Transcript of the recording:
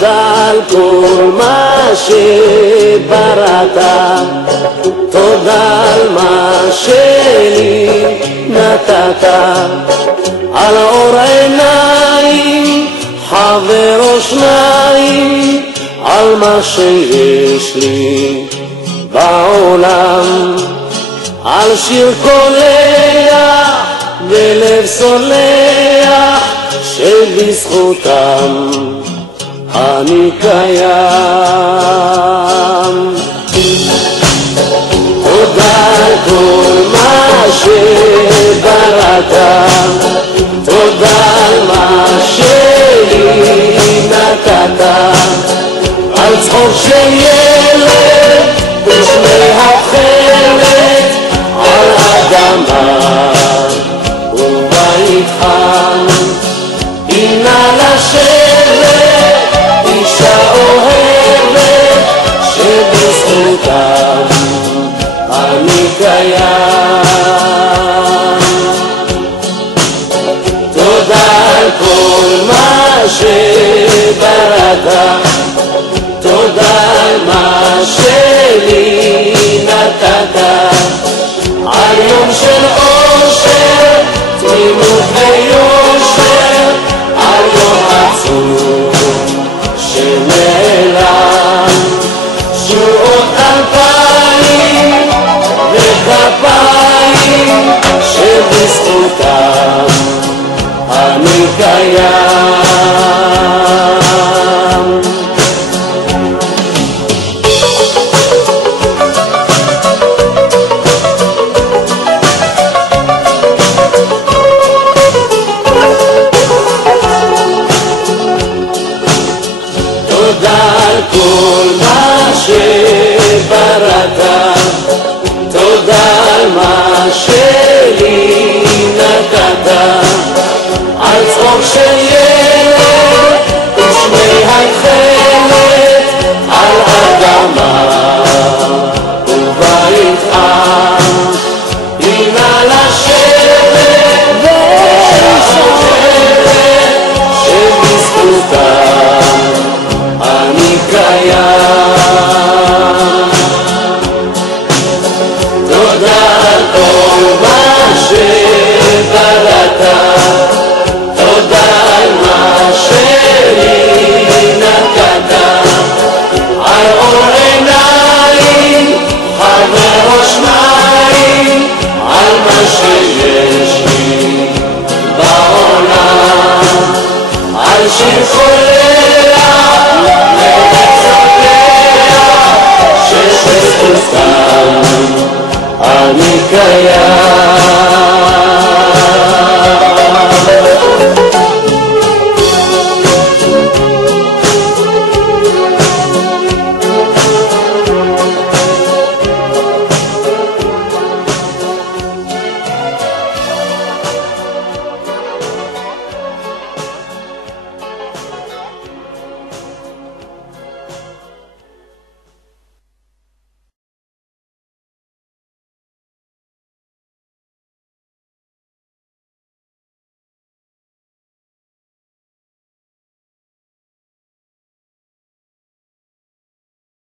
תודה על כל מה שבראת, תודה על מה שלי נתת, על אור עיניים, חבר או שניים, על מה שיש לי בעולם, על שיר קולח ולב סולח שבזכותם אני קיים. תודה על כל מה שבראת, תודה על מה שלי נתת, על צחוק של ילד בשמי החלט, על אדמה ובית חם, הנה לשבת אישה אוהבת שבזכותם אני קיים. תודה על כל מה שבראת, תודה על מה שלי נתת, על יום של אושר, תמימות ויושר, על יום עצוב שנעלם, שורות 2000 וכפיים שבזכותם אני קיים.